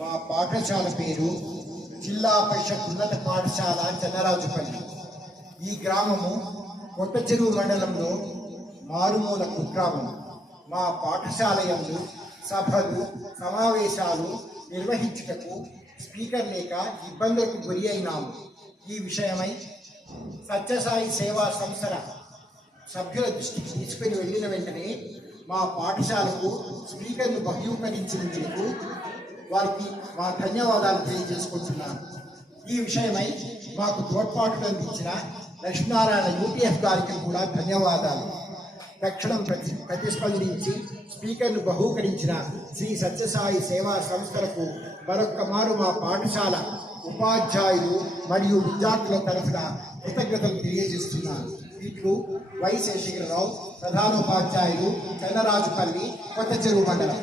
మా పాఠశాల పేరు జిల్లా పరిషత్ ఉన్నత పాఠశాల చెన్నరాజుపల్లి. ఈ గ్రామము కొత్త చెరువు మండలంలో మారుమూల కుగ్రామం. మా పాఠశాల యందు సభలు సమావేశాలు నిర్వహించుటకు స్పీకర్ లేక ఇబ్బందులకు గురి అయినాము. ఈ విషయమై సత్యసాయి సేవా సంస్థల సభ్యుల దృష్టికి తీసుకుని వెళ్ళిన వెంటనే మా పాఠశాలకు స్పీకర్ను బహ్యూకరించినందుకు వారికి మా ధన్యవాదాలు తెలియజేసుకుంటున్నాను. ఈ విషయమై మాకు తోడ్పాటు అందించిన లక్ష్మీనారాయణ యూపీఎఫ్ గారికి కూడా ధన్యవాదాలు. తక్షణం ప్రతిస్పందించి స్పీకర్ను బహూకరించిన శ్రీ సత్యసాయి సేవా సంస్థలకు మరొక్క మారు మా పాఠశాల ఉపాధ్యాయులు మరియు విద్యార్థుల తరఫున కృతజ్ఞతలు తెలియజేస్తున్నాను. ఇట్లు వై శేషగిరిరావు, ప్రధానోపాధ్యాయులు, చెన్నరాజుపల్లి, కొత్త చెరువు మండలం.